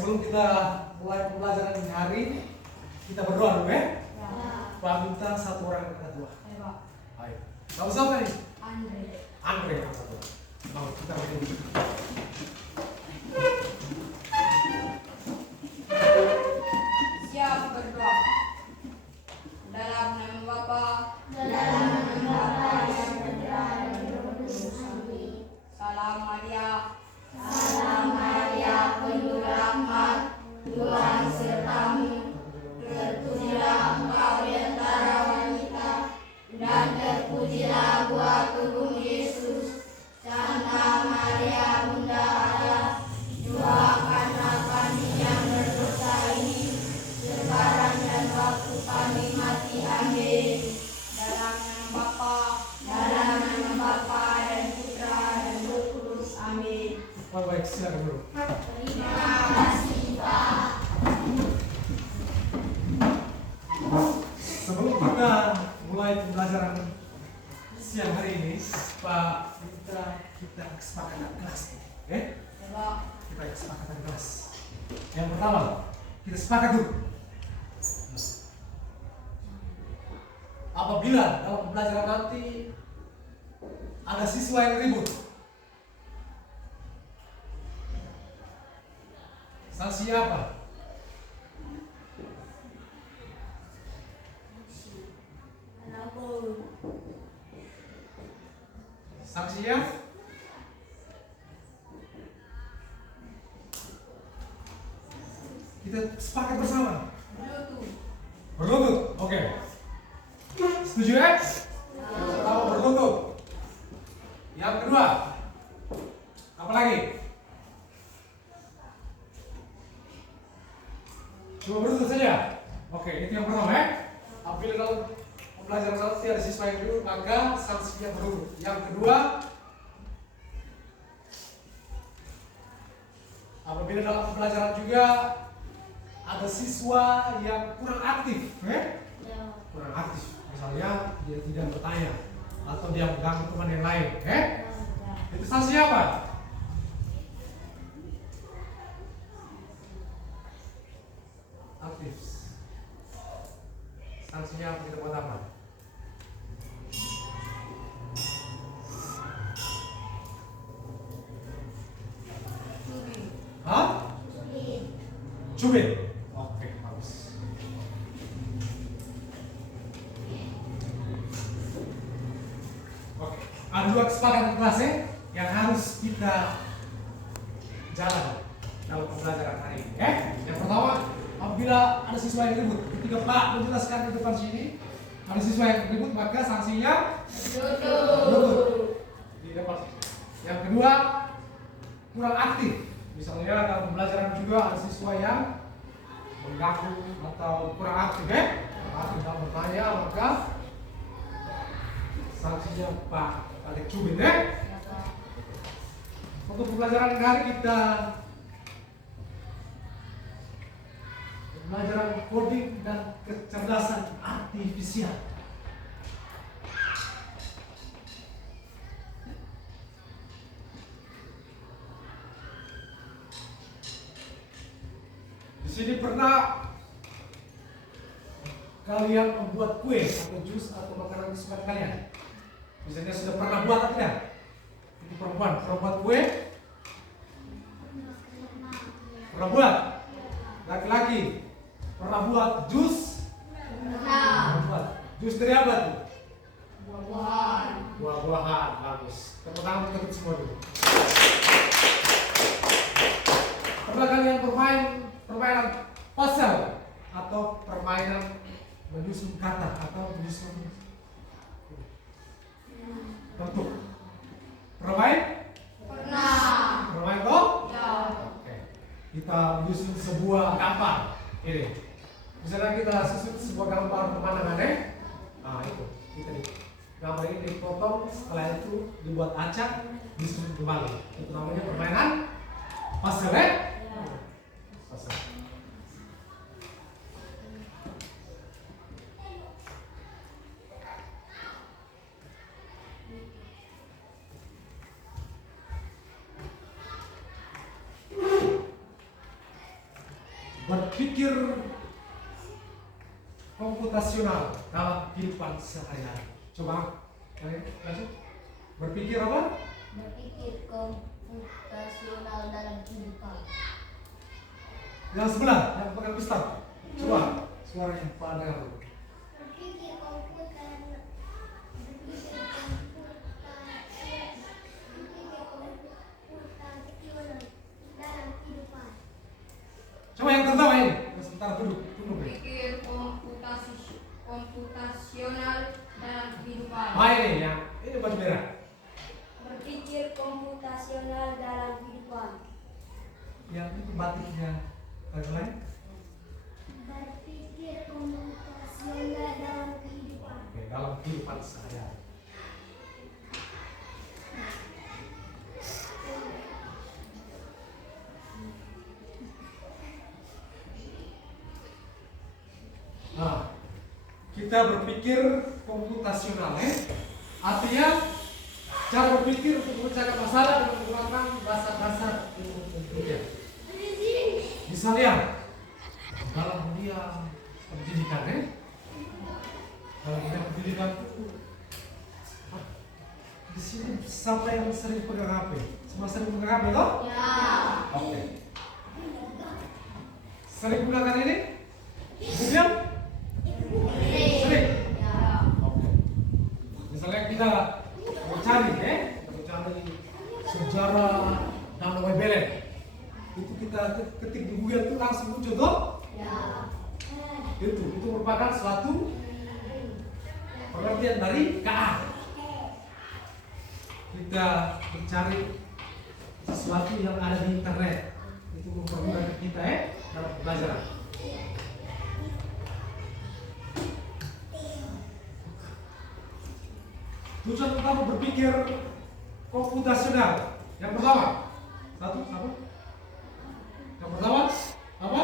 sebelum kita mulai pembelajaran ini hari, kita berdoa dulu ya. Pak minta satu orang yang kata doa. Ayo. Kamu siapa nih? Andre yang kata doa. Mau kita berdiri. Siap berdoa. Dalam nama Bapa, Dalam nama Bapa dan Putra dan Roh Kudus. Amin. Salam Maria, Salam Maria, penuh rahmat, Tuhan sertamu. Terpujilah engkau di antara wanita, dan terpujilah buah tubuhmu Yesus. Santa Maria, Bunda Allah, doakanlah kami yang berdosa ini, sekarang dan waktu kami mati. Amin. dalam nama Bapa, Dalam nama Bapa dan Putra dan Roh Kudus. Amin. Oh, baik, silakan dulu. Terima kasih Pak. Sebelum kita mulai pembelajaran siang hari ini, Pak minta kita kesepakatan kelas. Oke? Kita kesepakatan kelas. Yang pertama, kita sepakat dulu. Apabila dalam pembelajaran nanti ada siswa yang ribut, sanksi apa? Sanksinya kita sepakat bersama. Berlutut. Oke. Setuju ya? Yang pertama berlutut. Yang kedua, apa lagi? Cuma berlutut saja. Oke, itu yang pertama ya. Apabila dalam pembelajaran nanti ada siswa yang dulu, maka sanksinya berlutut. Yang kedua, apabila dalam pembelajaran juga ada siswa yang kurang aktif, kurang aktif, misalnya dia tidak bertanya atau dia mengganggu teman yang lain, itu sanksi apa? Aktif. Sanksinya apa, kita buat apa? Hah? Cubit. Oke, bagus. Oke, ada dua kesepakatan kelas yang harus kita jalan dalam pembelajaran hari ini. Yang pertama, apabila ada siswa yang ribut, ketika Pak menjelaskan di depan sini, ada siswa yang ribut, maka sanksinya lutut di depan sini. Yang kedua, kurang aktif. Misalnya dalam pembelajaran juga ada siswa yang mengganggu atau kurang aktif, aktif dalam bertanya, maka sanksinya Pak balik cubit Untuk pembelajaran hari kita pembelajaran coding dan kecerdasan artifisial. Di sini pernah kalian membuat kue atau jus atau makanan kesukaan kalian? Misalnya sudah pernah buat atau tidak? Itu perempuan pernah buat kue? Pernah buat? Laki-laki pernah buat jus? Pernah buat. Jus dari apa tuh? Buah-buahan. Buah-buahan, bagus. Tepuk tangan untuk semua dulu. Pernah kalian bermain permainan puzzle atau permainan menyusun kata atau menyusun bentuk? Pernah main? Pernah. Pernah main toh? Ya. Oke. Kita menyusun sebuah gambar. Ini. Misalnya kita susun sebuah gambar pemandangan Nah itu. Kita gambar ini dipotong, setelah itu dibuat acak, disusun kembali. Itu namanya permainan puzzle puzzle. berpikir komputasional dalam kehidupan sehari-hari. Coba, lanjut. Berpikir apa? Berpikir komputasional dalam kehidupan. Yang sebelah, yang pegang pistol. Coba, suaranya Pak dengar dulu. Berpikir komputasional dalam kehidupan. Coba yang tertawa ini. Sebentar duduk dulu. Berpikir komputasional dalam kehidupan. Ini yang ini baju merah. Berpikir komputasional dalam kehidupan. Yang itu batiknya baju lain. Berpikir komputasional dalam kehidupan. Oke, dalam kehidupan sehari-hari. Nah, kita berpikir komputasional, artinya cara berpikir untuk memecahkan masalah dengan menggunakan bahasa-bahasa ilmu komputer. Misalnya dalam dunia pendidikan, dalam dunia pendidikan di sini siapa yang sering pegang HP? Semua sering pegang HP toh? Ya. Oke. Sering gunakan ini? Kemudian? Sering. Ya. Oke. Misalnya kita mencari, kita mencari sejarah dan WBLN. Itu kita ketik di Google itu langsung muncul toh? Ya. Itu merupakan suatu pengertian dari KA. Kita mencari sesuatu yang ada di internet. Itu mempermudah kita dalam pembelajaran. Tujuan utama berpikir komputasional. Yang pertama, satu, apa? Yang pertama, apa?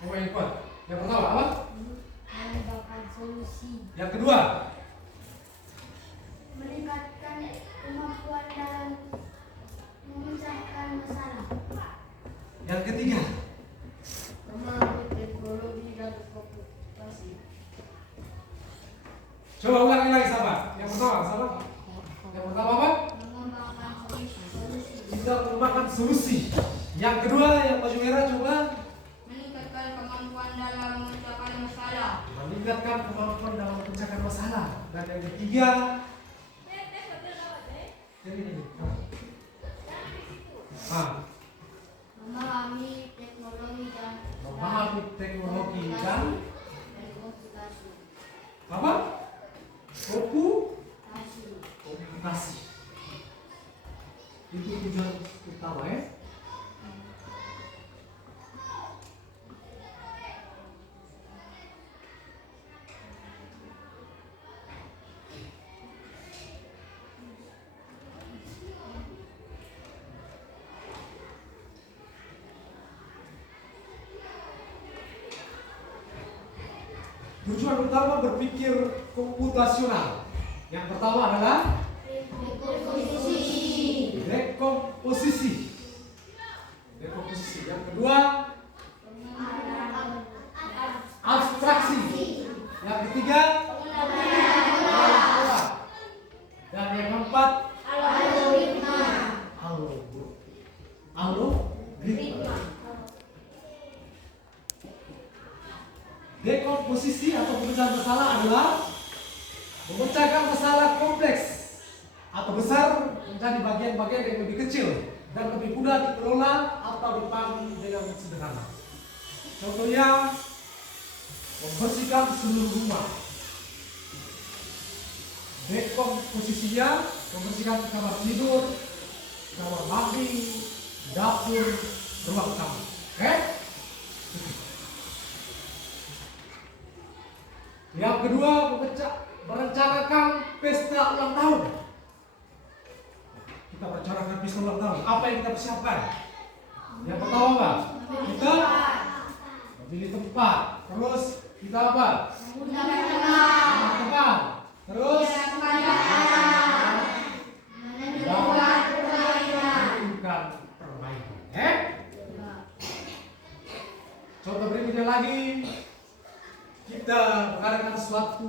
Oh, yang kedua. Yang pertama apa? Mengembangkan solusi. Yang kedua, Meningkatkan kemampuan dalam memecahkan masalah. yang ketiga, Memahami teknologi dan komputasi. coba ulangi lagi sahabat. Yang pertama, sahabat. Yang pertama apa? Mengembangkan solusi. Kita mengembangkan solusi. Yang kedua, yang baju merah coba Meningkatkan kemampuan dalam memecahkan masalah. meningkatkan kemampuan dalam memecahkan masalah. Dan yang ketiga, ini. Memahami teknologi dan Memahami teknologi dan komputasi. apa? Komputasi. Itu tujuan utama Tujuan utama berpikir komputasional. Yang pertama adalah dekomposisi. Yang kedua, abstraksi. Yang ketiga, dan yang keempat, algoritma. Dekomposisi atau pemecahan masalah adalah memecahkan masalah kompleks atau besar menjadi bagian-bagian yang lebih kecil dan lebih mudah dikelola atau dipahami dengan sederhana. Contohnya, membersihkan seluruh rumah. Dekomposisinya membersihkan kamar tidur, kamar mandi, dapur, ruang tamu. Yang kedua, merencanakan pesta ulang tahun. Kita merencanakan pesta ulang tahun. Apa yang kita persiapkan? Yang pertama apa? Kita memilih tempat. Terus Kita apa? Menggunakan tempat. Tempat. Terus Menentukan permainan. bukan permainan. Contoh berikutnya lagi, kita mengadakan suatu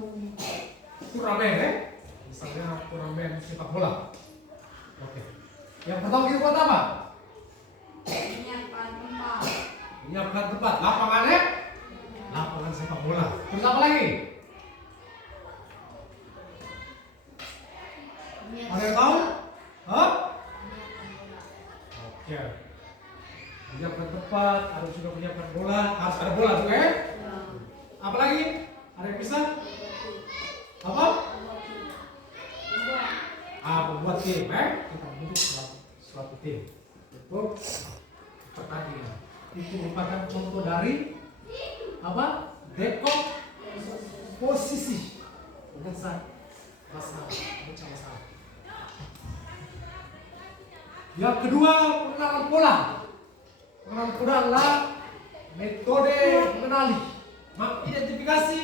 turnamen, misalnya turnamen sepak bola. Oke. Yang pertama kita buat apa? Menyiapkan tempat. Menyiapkan tempat, lapangan ya? Lapangan sepak bola. Terus apa lagi? Ada yang tahu? Hah? Oke. Menyiapkan tempat, harus juga menyiapkan bola, harus ada bola juga ya? Apa lagi? Ada yang bisa? Apa? Membuat tim, kita membentuk suatu tim untuk pertandingan. Itu merupakan contoh dari apa? Dekop posisi. Bukan sah. Masalah, bukan masalah. Yang kedua, pengenalan pola. Pengenalan pola adalah metode mengenali, mengidentifikasi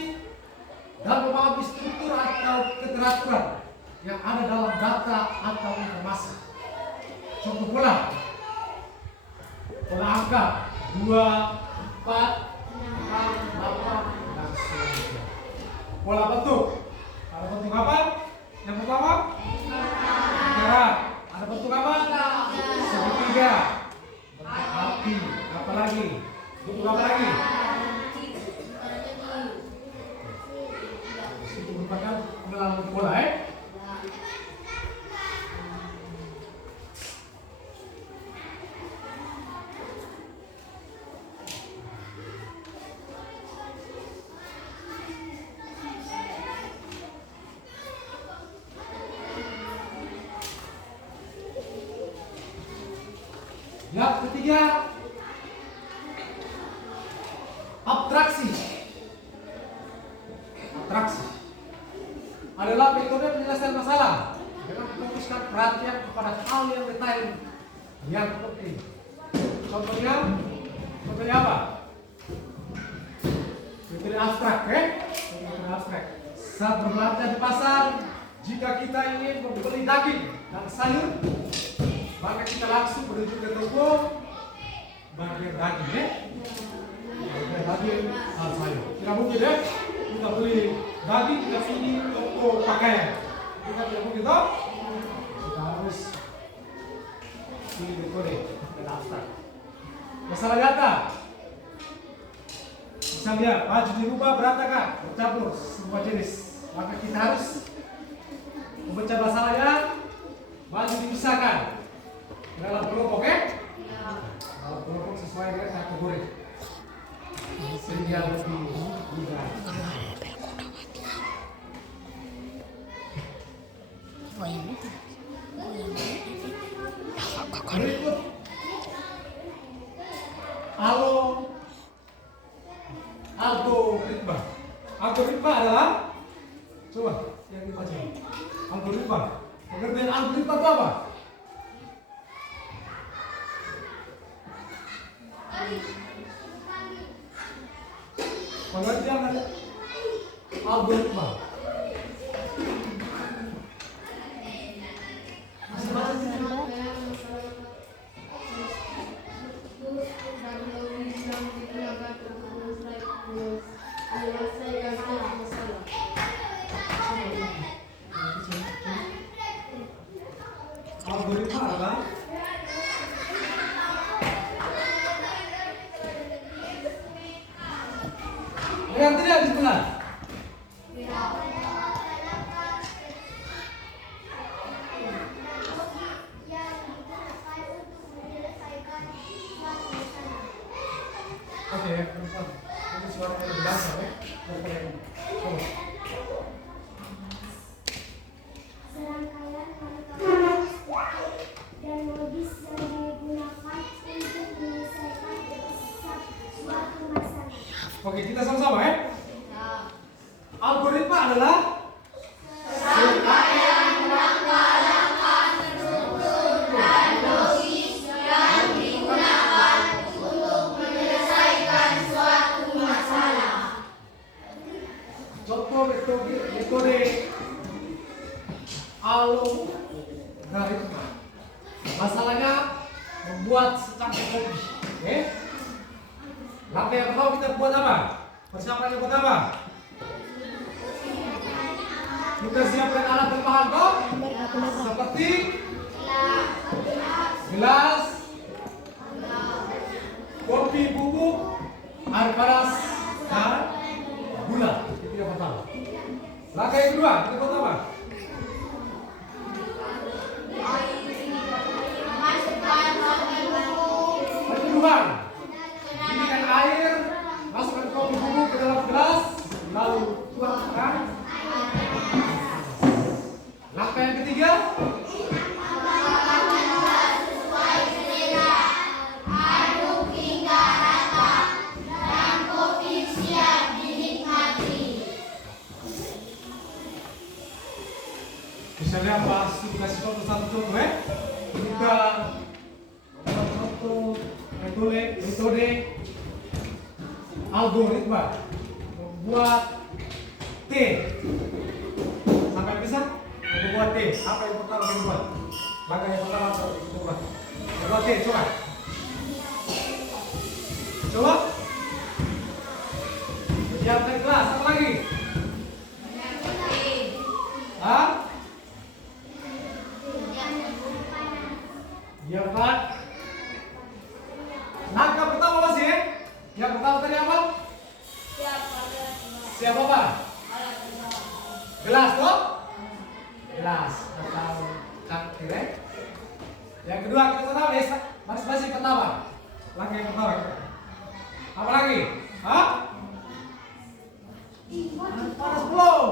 dan memahami struktur atau keteraturan yang ada dalam data atau informasi. Contoh pola angka 2, 4, 6, 8 dan selanjutnya. Pola bentuk. Ada bentuk apa? Yang pertama lingkaran. Ada bentuk apa? Segitiga. Bentuk hati. Apa lagi? Bentuk apa lagi? Itu merupakan pengenalan pola Yang ketiga, abstraksi. Abstraksi adalah metode penyelesaian masalah dengan memfokuskan perhatian kepada hal yang detail yang penting. Contohnya apa? Metode abstrak, metode abstrak. Saat berbelanja di pasar, jika kita ingin membeli daging dan sayur, maka kita langsung menuju ke toko bagian daging, bagian daging dan sayur. Tidak mungkin kita beli daging kita ini toko pakaian. Kita tidak mungkin toh. Kita harus pilih metode dan abstrak. Masalah data. Misalnya baju dirubah berantakan, bercampur semua jenis. Maka kita harus membaca masalahnya, baju dipisahkan dalam kelompok dalam kelompok sesuai dengan kategori sehingga lebih mudah. Berikut algoritma. Algoritma adalah, coba yang dibaca. Algoritma. Pengertian algoritma itu apa? Pengertian algoritma. Algoritma adalah yang tidak dikenal. Oke, ini suaranya lebih dasar ya. Serangkaian metode dan modis yang digunakan untuk menyelesaikan suatu masalah. Oke, kita sama-sama ya. Algoritma adalah Serangkaian langkah-langkah terstruktur dan logis yang digunakan untuk menyelesaikan suatu masalah. membuat secangkir kopi. Oke? Langkah yang pertama kita buat apa? Persiapannya buat apa? Kita siapkan alat berbahan kok seperti gelas, kopi bubuk, air panas, dan gula. Itu yang pertama. Langkah yang kedua, kita buat apa? Penyeduhan. Didihkan air, masukkan kopi bubuk ke dalam gelas, lalu tuangkan. Langkah yang ketiga, misalnya pas dikasih satu contoh kita contoh metode algoritma membuat teh sampai bisa membuat teh. Apa yang pertama kita buat? Langkah yang pertama kita buat membuat teh. Coba siapkan gelas. Apa lagi? Hah? Siapkan. Langkah pertama masih ya? Yang pertama tadi apa? Siapa apa? Gelas toh? Gelas atau cangkir ya? Yang kedua kita tahu ya, masing-masing pertama. Langkah yang pertama. Apa lagi? Hah? Air panas belum?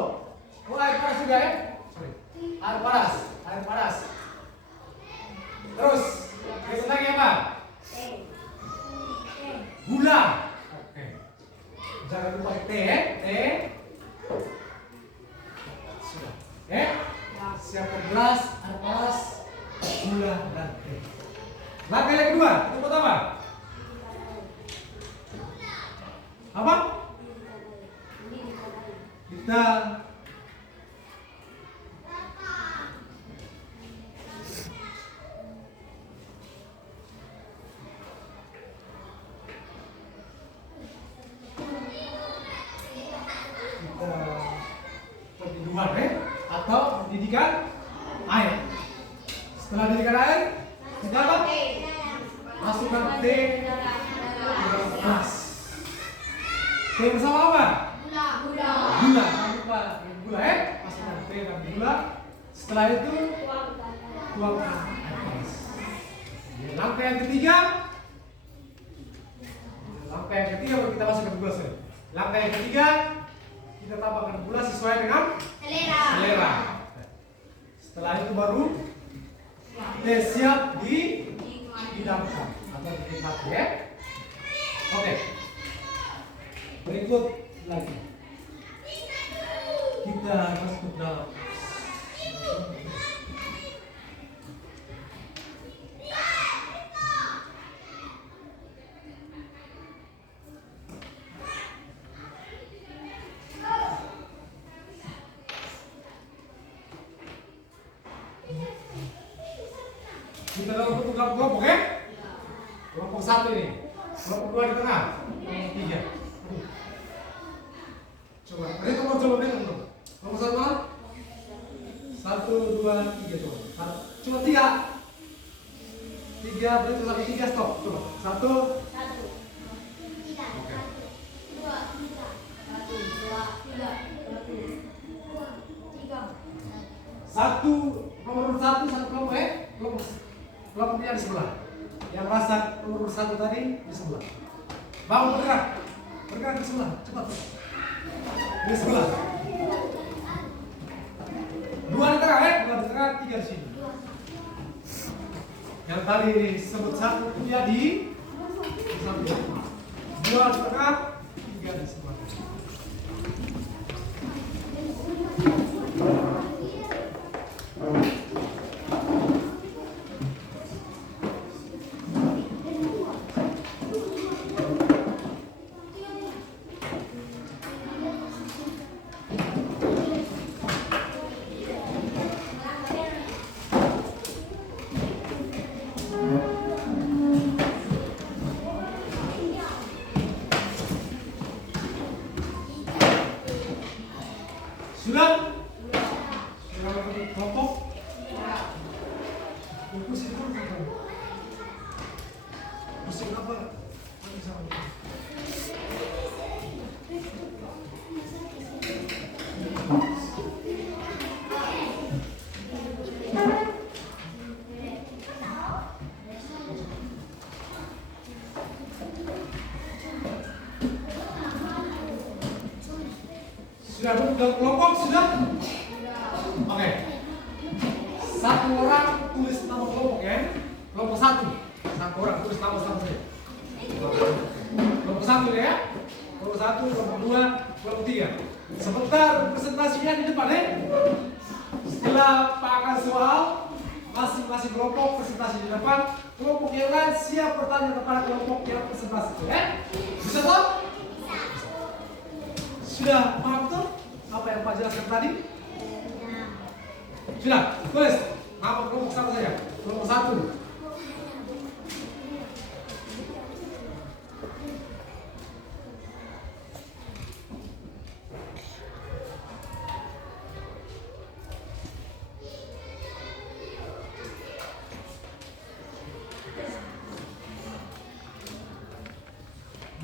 Oh, air panas juga ya? Sorry. Air panas. Terus, kita lagi apa? Gula. Oke. Jangan lupa teh. Sudah. Siapkan gelas, air panas, gula dan teh. Langkah yang kedua, kita buat apa? Apa? Kita penyeduhan atau mendidihkan air. Setelah mendidihkan air, kita apa? Masukkan teh ke dalam gelas. Teh bersama apa? Gula. Jangan lupa gula masukkan teh dan gula. Setelah itu tuangkan air panas. Langkah yang ketiga baru kita masukkan gula. Langkah yang ketiga kita tambahkan gula sesuai dengan selera. Setelah itu baru teh siap dihidangkan atau dinikmati ya. Oke. Berikut lagi kita masuk dalam kelompok ya? Kelompok satu ini, kelompok dua di tengah, kelompok tiga. Coba, coba kelompok satu mana? 1, 2, 3 coba. Cuma 3 berarti sampai 3 stop. Coba 1. Oke. 1 nomor 1 satu kelompok kelompoknya di sebelah. Yang rasa nomor 1 tadi di sebelah. Bangun bergerak di sebelah, cepat. Di sebelah. 2 di tengah 2 di tengah, 3 di sini. Yang tadi disebut 1 punya di samping. 2 di tengah, 3 di sebelah. apa? Sama ini. Sudah berpegang kelompok sudah? Oke. Satu orang tulis nama kelompok ya. Kelompok satu. Satu orang tulis nama satu. Kelompok satu ya. Kelompok satu, kelompok dua, kelompok tiga. Sebentar presentasinya di depan ya. Setelah Pak akan soal, masing-masing kelompok presentasi di depan. Kelompok yang lain siap bertanya kepada kelompok yang presentasi ya. Bisa toh? Sudah paham tuh apa yang Pak jelaskan tadi? Sudah, tulis nama kelompok sama saja. Kelompok satu.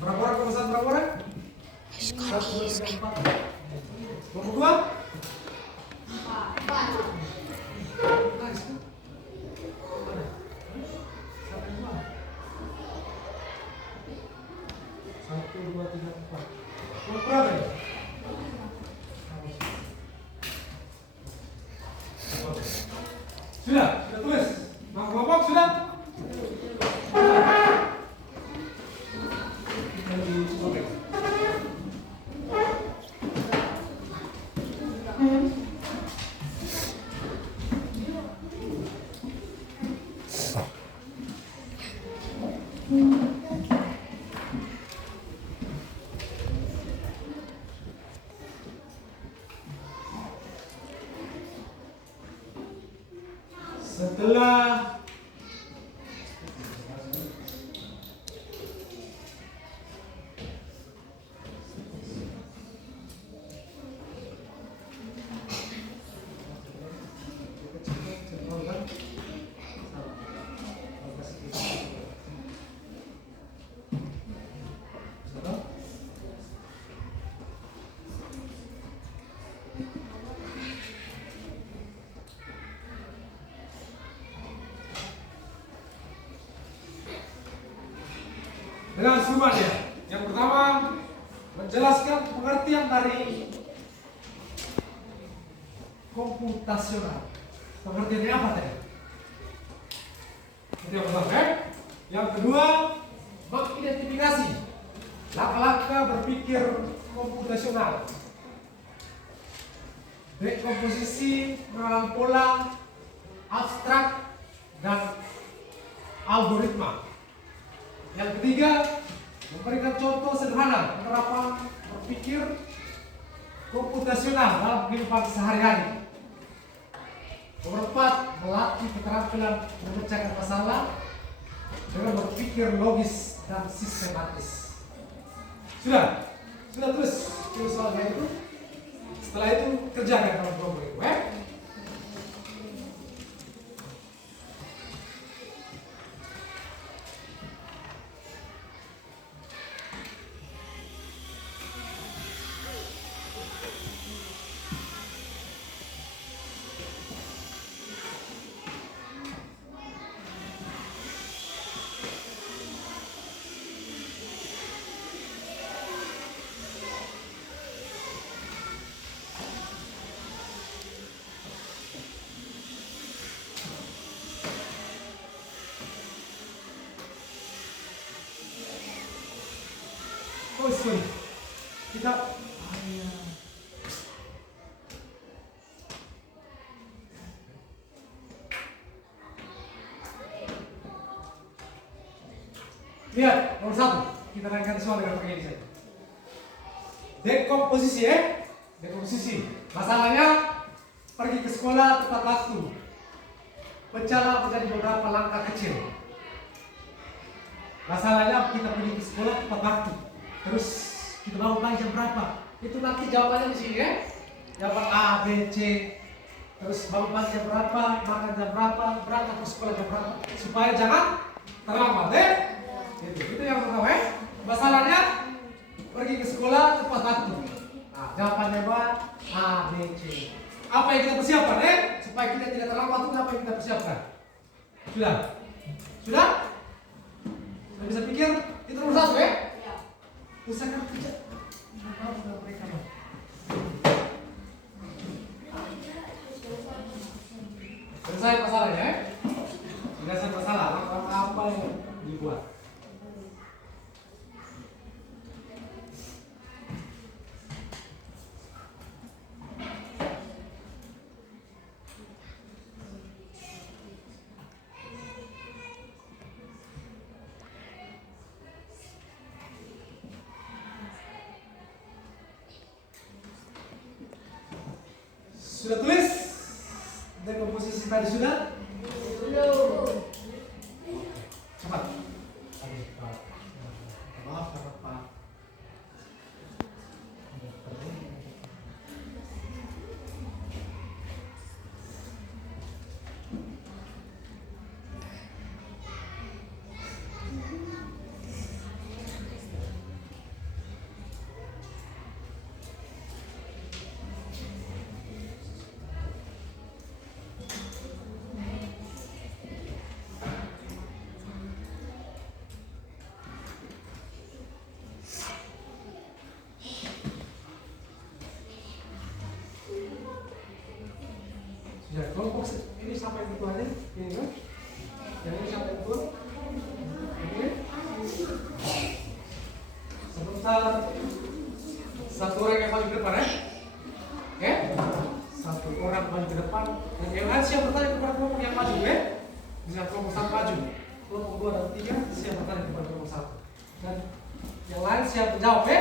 Berapa orang kelompok satu, berapa orang? Kelompok dua? Satu, dua, tiga, empat. Kelompok berapa ya? Sudah tulis. Nama kelompok sudah? Setelah dengan summanya. Yang pertama, menjelaskan pengertian dari komputasional. Pengertiannya apa tadi? Itu yang pertama ya. Yang kedua, mengidentifikasi langkah-langkah berpikir komputasional. Dekomposisi mengenal pola, abstrak, dan algoritma. Yang ketiga, memberikan contoh sederhana penerapan berpikir komputasional dalam kehidupan sehari-hari. Nomor 4, melatih keterampilan memecahkan masalah dengan berpikir logis dan sistematis. Sudah tulis soalnya itu. Setelah itu kerjakan dalam kelompok itu. Oh, sorry. Kita lihat nomor 1. Kita naikkan soal dengan pakai ini saja. Dekomposisi ya. Dekomposisi. Masalahnya pergi ke sekolah tepat waktu. Pecahlah menjadi beberapa langkah kecil. Masalahnya kita pergi ke sekolah tepat waktu. Terus kita bangun pagi jam berapa? Itu nanti jawabannya di sini ya. Jawaban A, B, C. Terus bangun pagi jam berapa? Makan jam berapa? Berangkat ke sekolah jam berapa? Supaya jangan terlambat ya. Gitu. Sudah? Sudah? Sudah bisa pikir? Itu nomor 1 ya? Ya. Usahakan kerja. Apa udah mereka loh? Selesai masalahnya ya? Sudah selesai masalah. Langkah apa yang dibuat? Sudah tulis? Dan komposisi tadi sudah? Belum. Cepat. Maaf, Pak. Ya, kelompok ini sampai ketuanya, ini kan? Yang ini sampai ketua, ini. Sebentar, satu orang yang paling depan ya, oke? Satu orang paling ke depan. Yang lain siap bertanya kepada kelompok yang maju ya? Bisa kelompok 1 maju, kelompok 2 dan 3 siap bertanya kepada kelompok 1. Dan yang lain siap menjawab ya?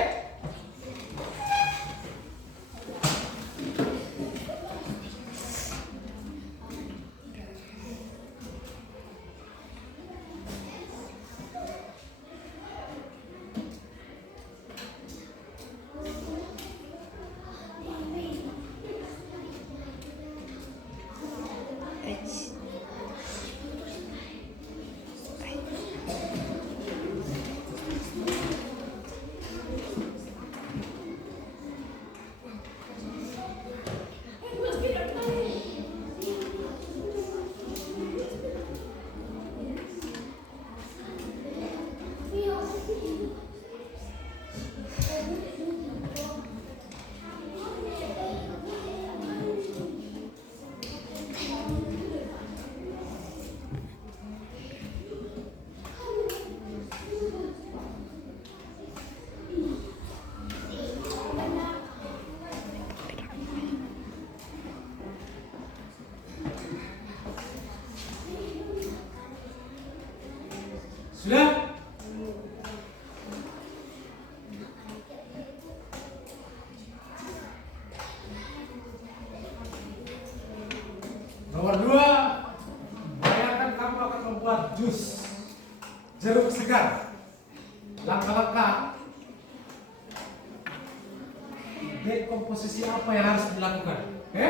Sudah? Nomor 2, bayangkan kamu akan membuat jus jeruk segar. Langkah-langkah dekomposisi apa yang harus dilakukan? Oke?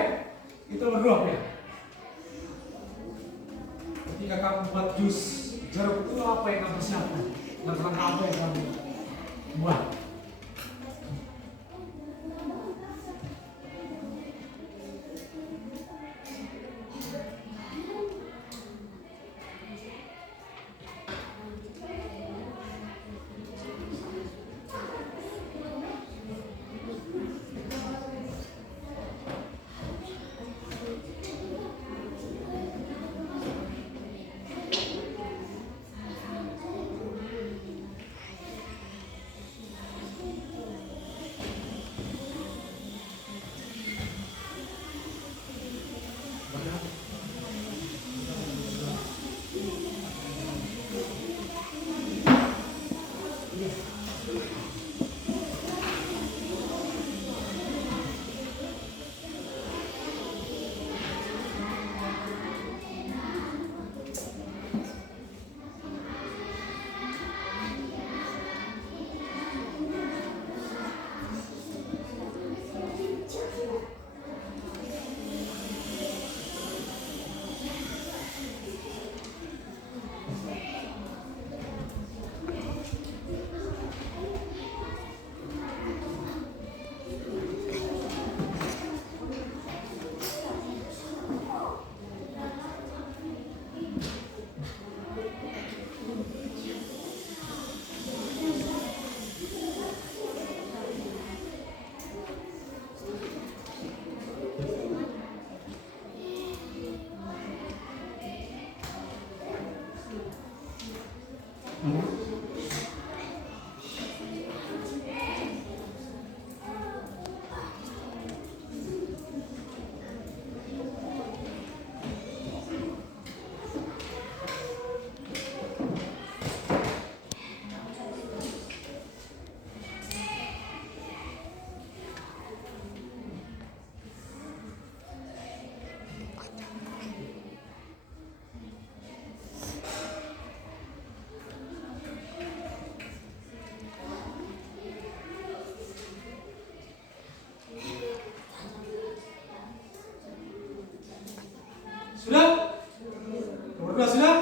Itu nomor 2 ya. Ketika kamu membuat jus jeruk itu apa yang kamu siapkan? Langkah-langkah apa yang kamu buat? Sudah? Nomor 2 sudah?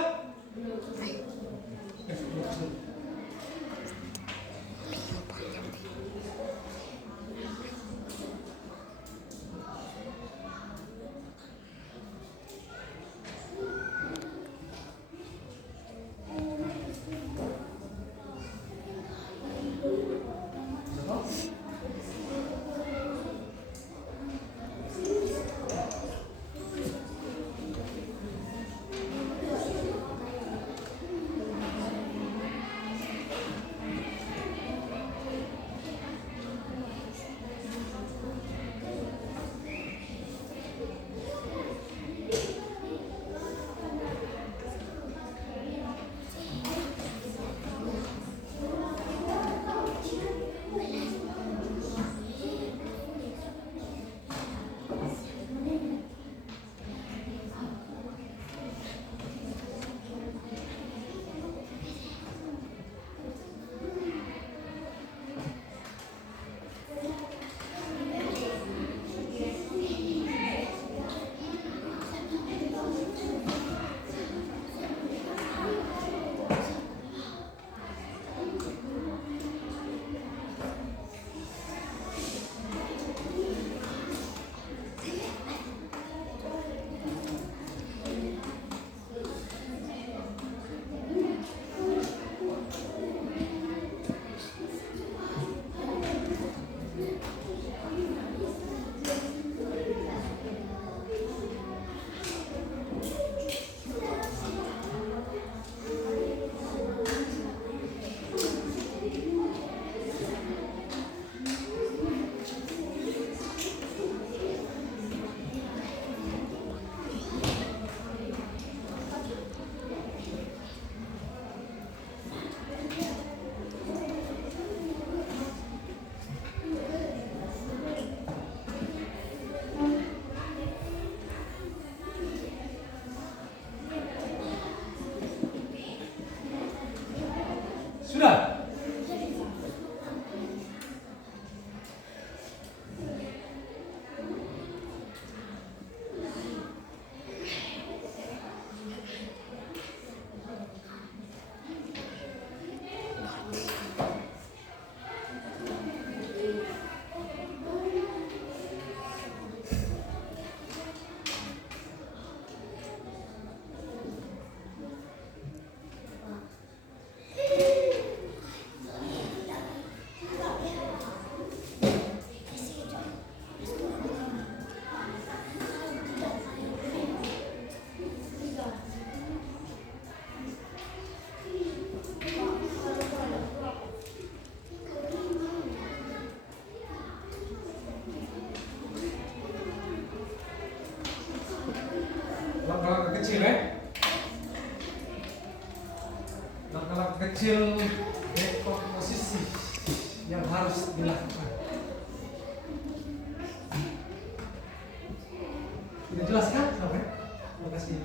Sudah? Langkah kecil ya. Langkah kecil dekomposisi yang harus dilakukan. Sudah jelas kan? Sampai? Terima kasih.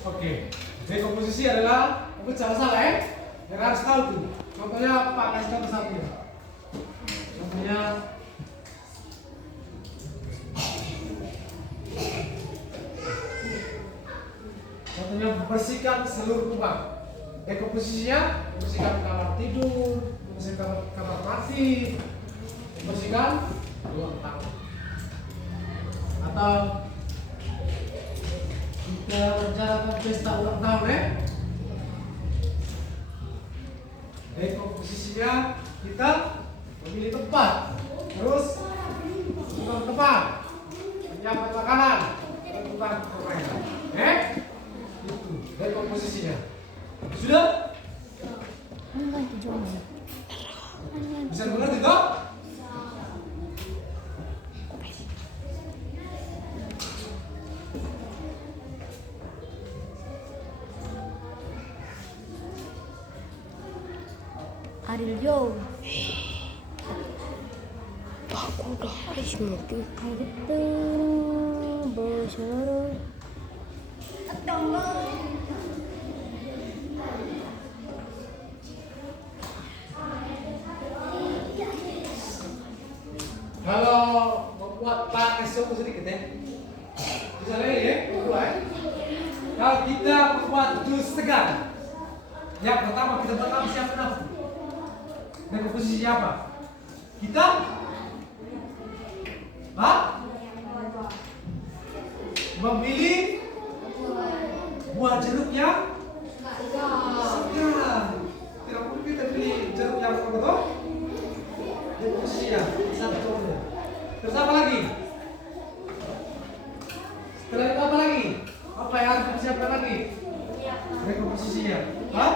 Oke. Dekomposisi adalah pecah masalah ya. Yang harus tahu tuh. Contohnya Pak kasih contoh satu ya. Contohnya bersihkan seluruh rumah. Dekomposisinya bersihkan kamar tidur, bersihkan kamar mandi, bersihkan ruang tamu. Atau kita rencanakan pesta ulang tahun ya. Dekomposisinya kita memilih tempat, terus bukan tempat, menyiapkan makanan, dan bukan permainan. Itu dekomposisinya. Sudah? Bisa mengerti toh? Arilio. Aku udah harus mati gitu. Besar. Kalau membuat pakai suku sedikit ya. Misalnya ya, dua ya. Kalau kita membuat jus segar, yang pertama kita bakal siapkan apa? Dan komposisi apa? Kita memilih buah jeruk yang segar. Tidak perlu kita pilih jeruk yang apa? Komposisinya satu contohnya. Terus apa lagi? Setelah itu apa lagi? Apa yang harus disiapkan lagi? Rekomposisinya. Hah?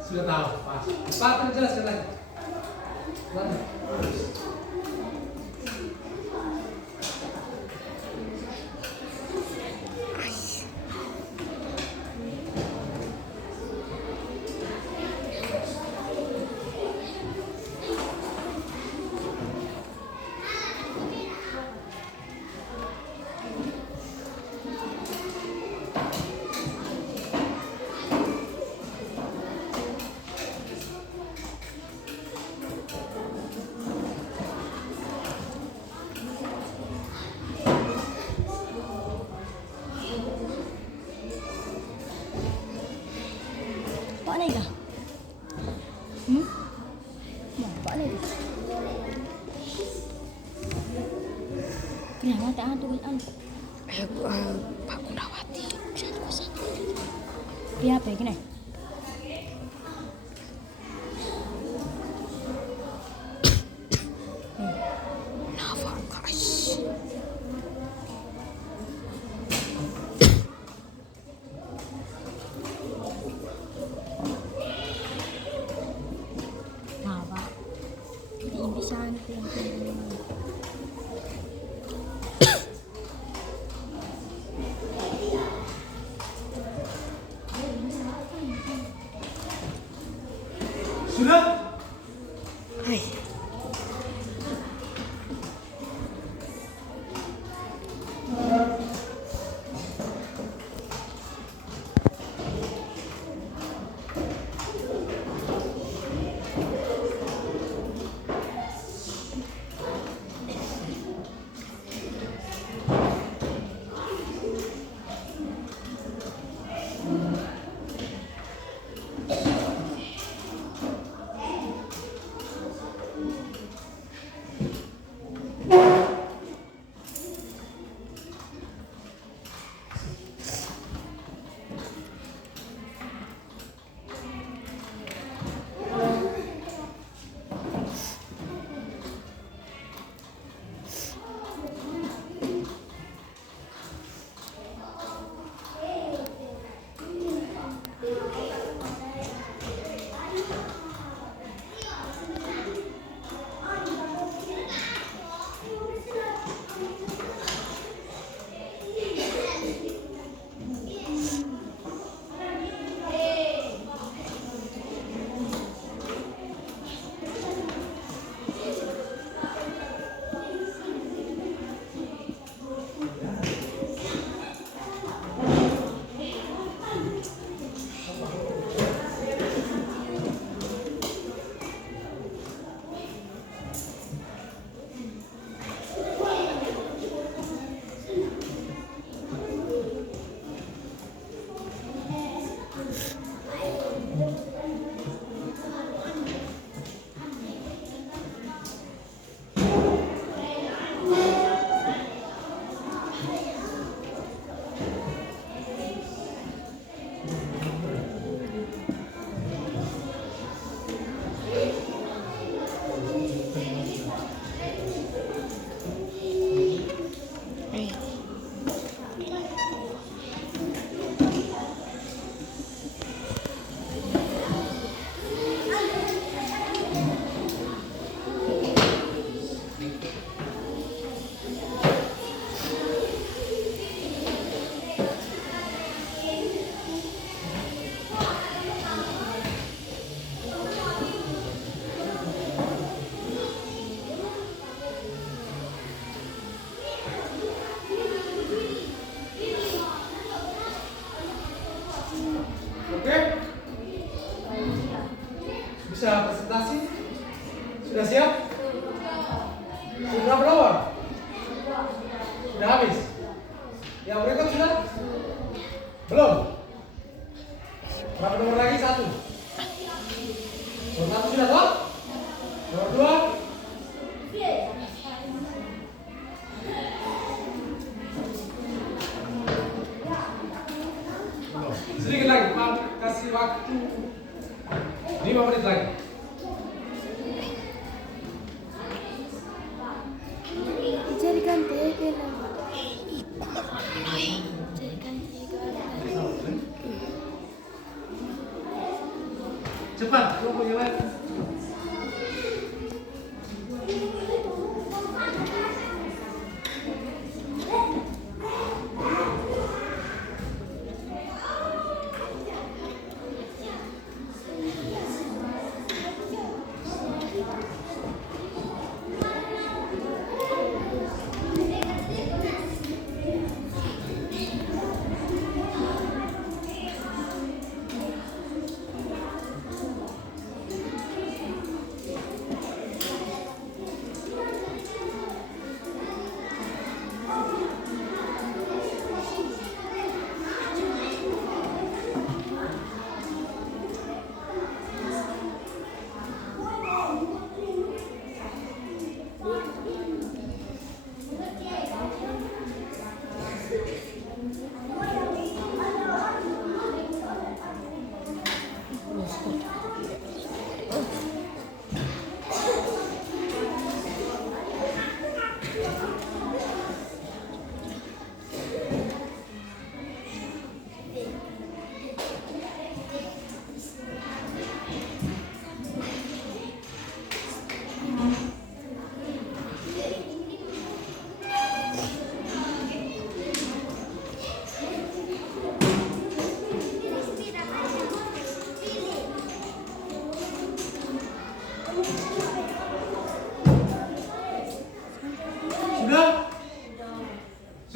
Sudah tahu, Pak. Pak, akan jelaskan lagi. Lanjut. Apa lagi? Apa lagi? Kenapa tak ada tulisan? Pak Kundawati. Dia apa ini? Sudah? Hai. Cepat, kamu jalan.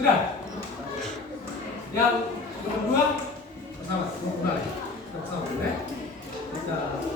Sudah? Yang nomor 2 bersama, mau kembali. Kita bersama dulu ya. Kita sudah?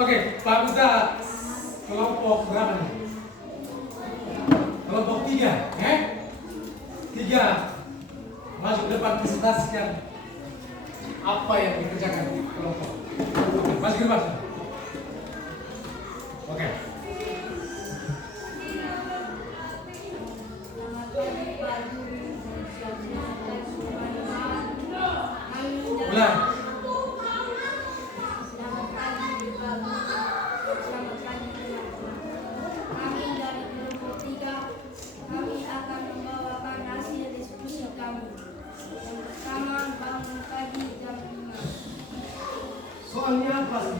Oke, Pak Buta kelompok berapa nih? Kelompok 3, ya? 3 masuk ke depan presentasikan apa yang dikerjakan di kelompok. Oke, masuk ke depan. Oke. Ulang. Kami dari kelompok 3, kami akan membawakan hasil diskusi kami. Yang pertama, bangun pagi jam 5. Soalnya apa sih?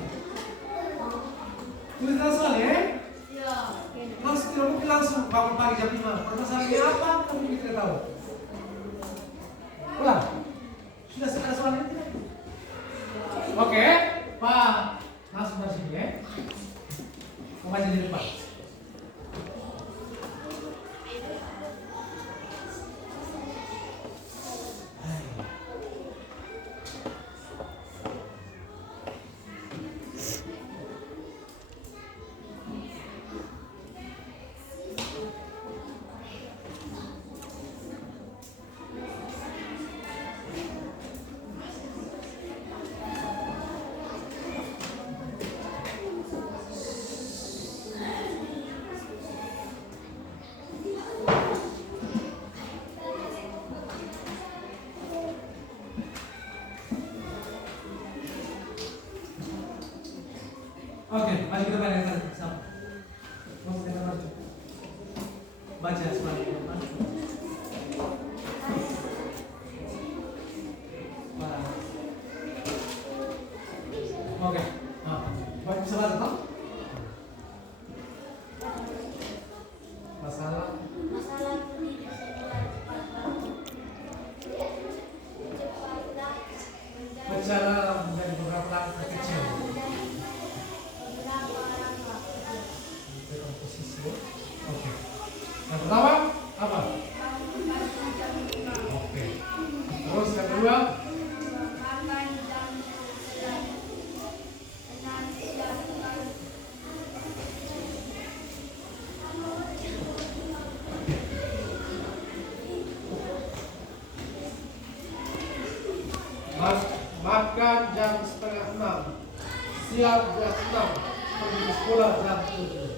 Tulisan soal ya? Ya, Langsung tidak mungkin langsung bangun pagi jam 5. Permasalahannya apa? Kamu tidak tahu. Ulang. Sudah ada soalnya tidak? Oke, Pak. Langsung dari sini ya. Mau baca di depan. Oke, mari kita baca yang sama. Mau kita baca. Baca semuanya. Yang pertama apa? bangun pagi jam 5. Oke. Terus yang kedua? Makan jam 11. Senang siapkan. Makan jam 5:30. Siap jam 6. Pergi ke sekolah jam 7.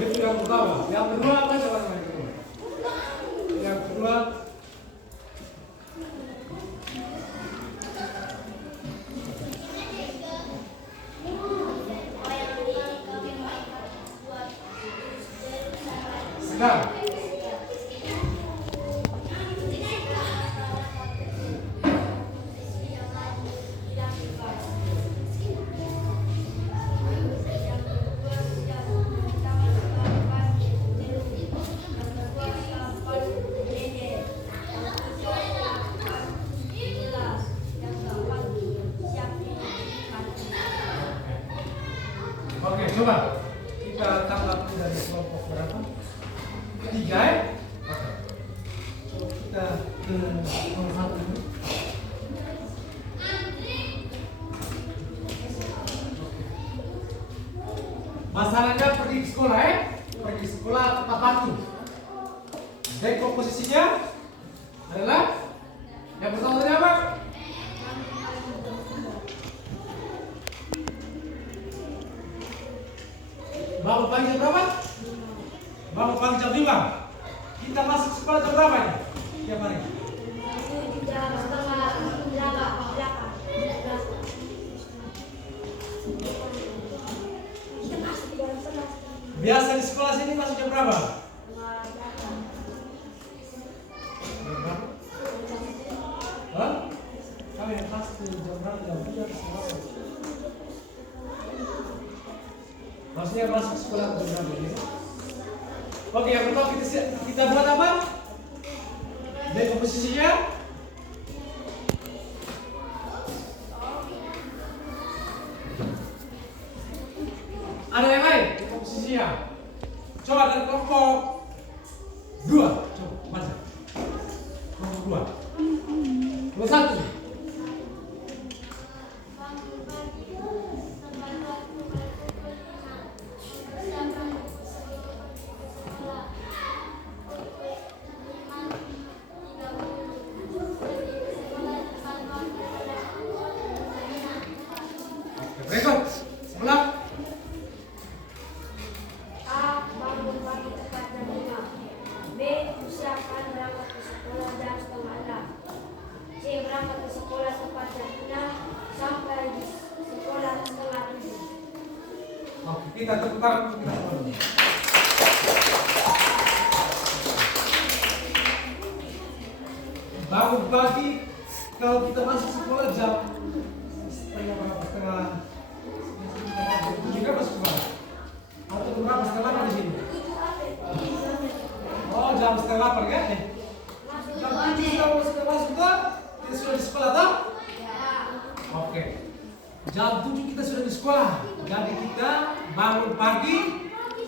Itu yang pertama. Yang kedua apa coba yang kedua? Yang kedua sedang. Oke, coba kita tanggapi dari kelompok berapa? 3 ya? Oke. Coba kita ke nomor 1 dulu. Masalahnya pergi ke sekolah ya? Pergi ke sekolah tepat waktu. Dan komposisinya adalah yang pertama tadi apa? Bangun pagi jam berapa? Bangun pagi jam 5. Kita masuk sekolah jam berapa nih? Tiap hari. Jam setengah 8. Biasa di sekolah sini masuk jam berapa? Hah? Kami yang pasti jam berapa? Jam 3 atau maksudnya masuk sekolah jam berapa ini? Oke, yang pertama kita buat apa? Dan komposisinya? Ada yang lain komposisinya? Coba dari kelompok 2. Coba baca. Kelompok 2. Kelompok 1. Rekod sebelah. A. Bangun pagi tepat jam 5. B. Usahakan berangkat ke sekolah jam setengah 6. C. Berangkat ke sekolah tepat jam 6 sampai di sekolah setengah 7. Oke, kita tepuk tangan untuk kita semua dulu. Bangun pagi kalau kita masuk sekolah jam setengah 7 kan masuk sekolah atau berapa setengah 8 di sini? Oh, jam setengah 8 kan? Jam 7 kita masuk ke kita sudah di sekolah tak? Oke. Jam 7 kita sudah di sekolah. Jadi kita bangun pagi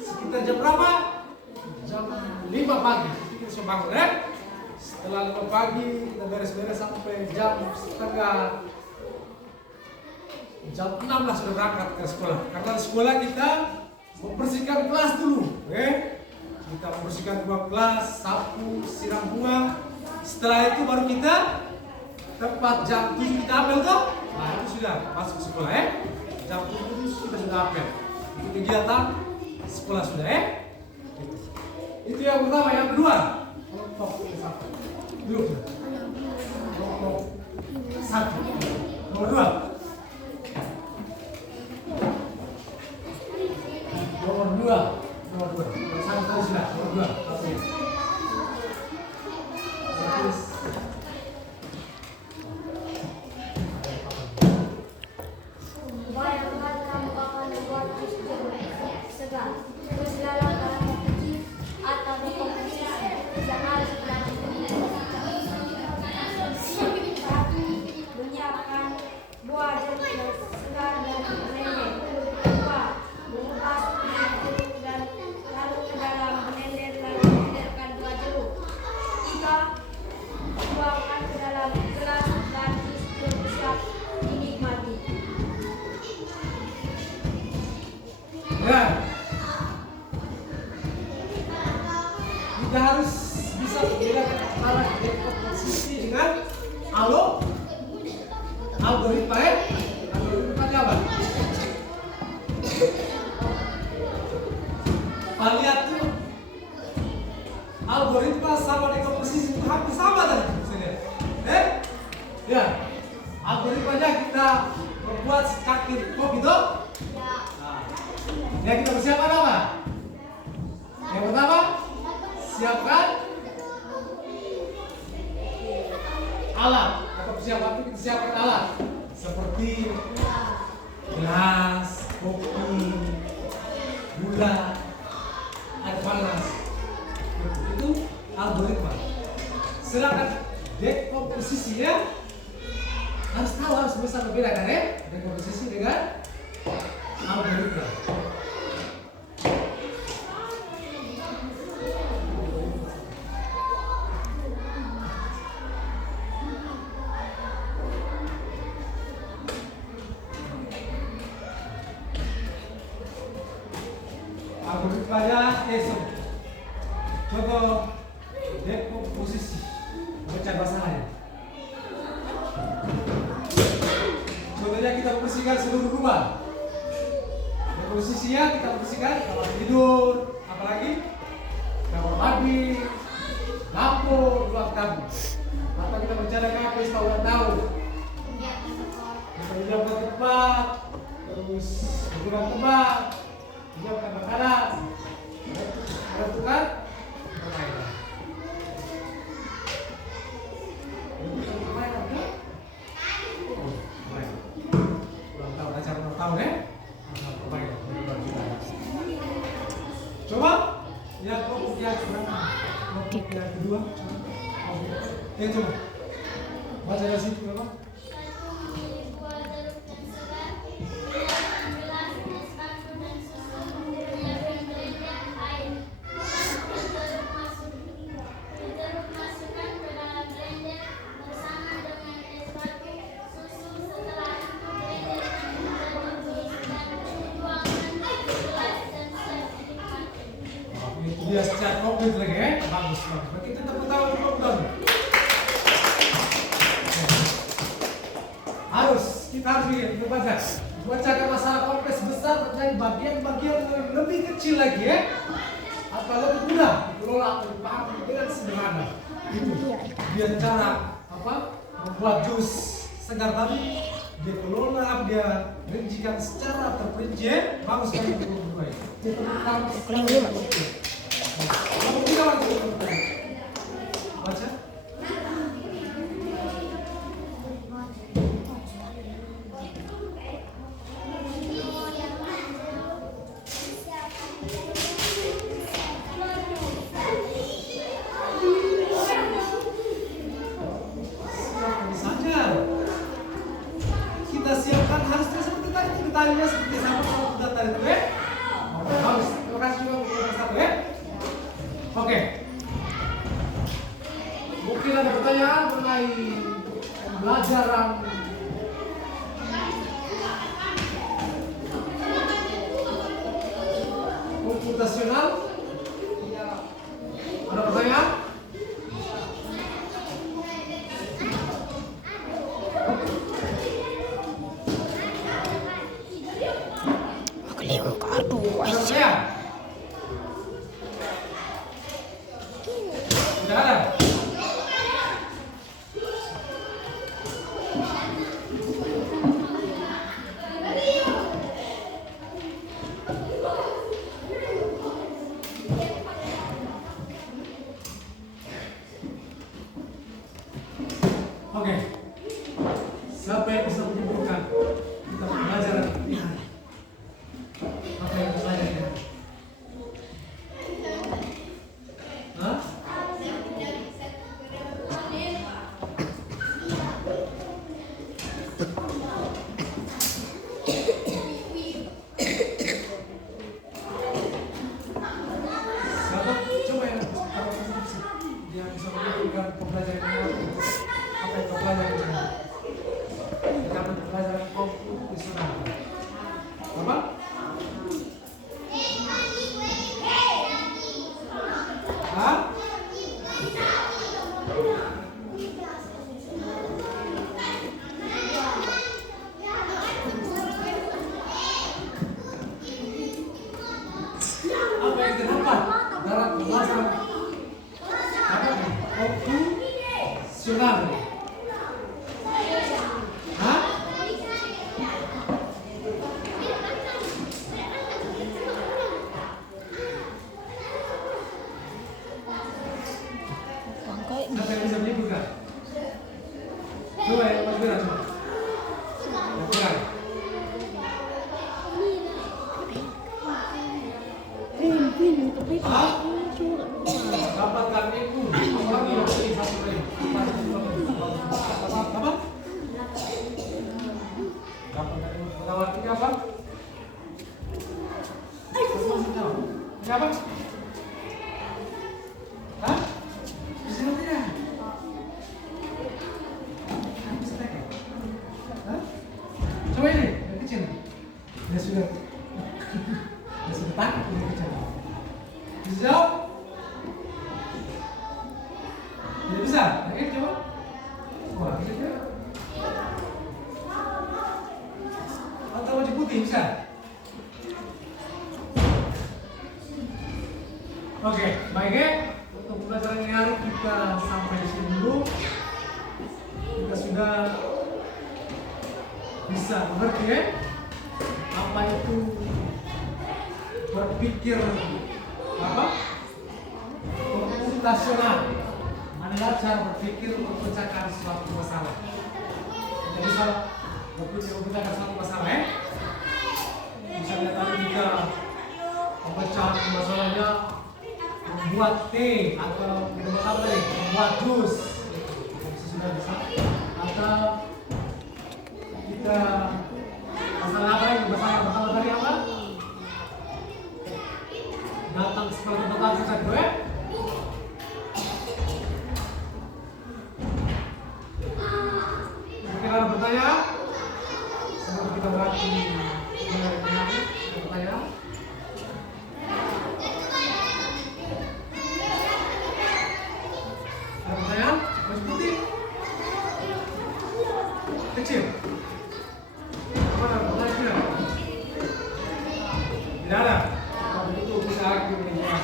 sekitar jam berapa? Jam 5 pagi. Kita sudah bangun ya. Setelah 5 pagi kita beres-beres sampai jam 6 lah sudah berangkat ke sekolah. Karena di sekolah kita membersihkan kelas dulu, oke? Kita membersihkan ruang kelas, sapu, siram bunga. Setelah itu baru kita tepat jam 7 kita apel tuh. Nah itu sudah masuk sekolah ya. Jam 7 itu sudah apel. Itu kegiatan sekolah sudah ya. Itu yang pertama. Yang kedua, kelompok 1. Duduk. Kelompok 1. Nomor 2. Nomor 2. Nomor 2. Satu tadi sudah. Nomor 2. Bayangkan kamu akan membuat jus segar. Terus dalam barang kecil atau dekomposisi. Jangan sebelah menyiapkan buah jeruk segar dan lele. 2. Mengupas jeruk dan Kita harus bisa membedakan antara dekomposisi dengan algoritma ya. Algoritma apa? Lihat tuh, algoritma sama dekomposisi itu hampir sama tadi maksudnya. Ya, algoritmanya kita membuat secangkir kopi toh. Ya kita persiapkan apa? Yang pertama, siapkan alat. Atau persiapan itu kita siapkan alat seperti gelas, kopi, gula, air panas. Itu algoritma. Sedangkan dekomposisinya harus tahu, harus bisa membedakan ya dekomposisi dengan algoritma. Algoritmanya contoh dekomposisi baca bahasanya. Contohnya kita membersihkan seluruh rumah. Dekomposisinya kita membersihkan kamar tidur, apalagi kamar mandi, lampu, ruang tamu. Atau kita bicara kafe tahu dan tahu. Kita menyiapkan tempat, terus menggunakan tempat, menyiapkan makanan, menentukan permainan. Coba yang kedua, coba baca dari situ apa? Dia secara komplit lagi ya, bagus banget. Berarti kita tepuk tangan untuk Don. Kita harus bacakan masalah kompleks besar menjadi bagian-bagian yang lebih kecil lagi ya, atau lebih mudah dikelola atau dipahami dengan sederhana. Itu dia cara membuat jus segar tadi. Dia kelola, dia rincikan secara terperinci, bagus sekali untuk berbaik. Dia tepuk tangan. Kamu bisa langsung baca. Kita siapkan harus seperti tadi, detailnya seperti sama kalau sudah tadi itu ya. Bagus, terima kasih juga untuk satu ya. Oke. Mungkin ada pertanyaan mengenai pembelajaran komputasional? Ada pertanyaan? Ada pertanyaan? Tidak ada? Oke. Siapa yang bisa menyebutkan kita belajar ini? Apa yang kita belajar ini? Hah? Coba yang bisa menyebutkan pembelajaran ini. Apa yang pembelajaran ini? Kita pembelajaran komputasional. Apa? Hah? Hah? Dapatkan ibu. Orang yang beli satu lagi. Apa? Dapatkan ibu. Pertama ini apa? Ini apa? Hah? Bisa tidak? Bisa tidak? Hah? Coba ini, yang kecil. Dia sudah takut yang kecil. Bisa jawab? Tidak bisa? Oke, coba. Wah, bisa tidak? Atau wajib putih bisa? Oke, baik ya. Untuk pelajaran yang hari kita sampai di sini dulu. Kita sudah bisa mengerti ya apa itu berpikir apa komputasional, mana cara berpikir memecahkan suatu masalah. Kita bisa berpikir memecahkan suatu masalah ya. Misalnya tadi kita pemecahan masalahnya membuat teh atau membuat apa nih, membuat jus, sudah bisa. Atau kita masalah apa ini? Masalah yang pertama tadi apa? Datang seperti datang susah gue. Mungkin ada bertanya? Sebelum kita berarti bertanya. Ada pertanyaan? Masih putih? Kecil? Mana pertanyaan tidak? Tidak ada. Kalau begitu bisa lagi menjawab.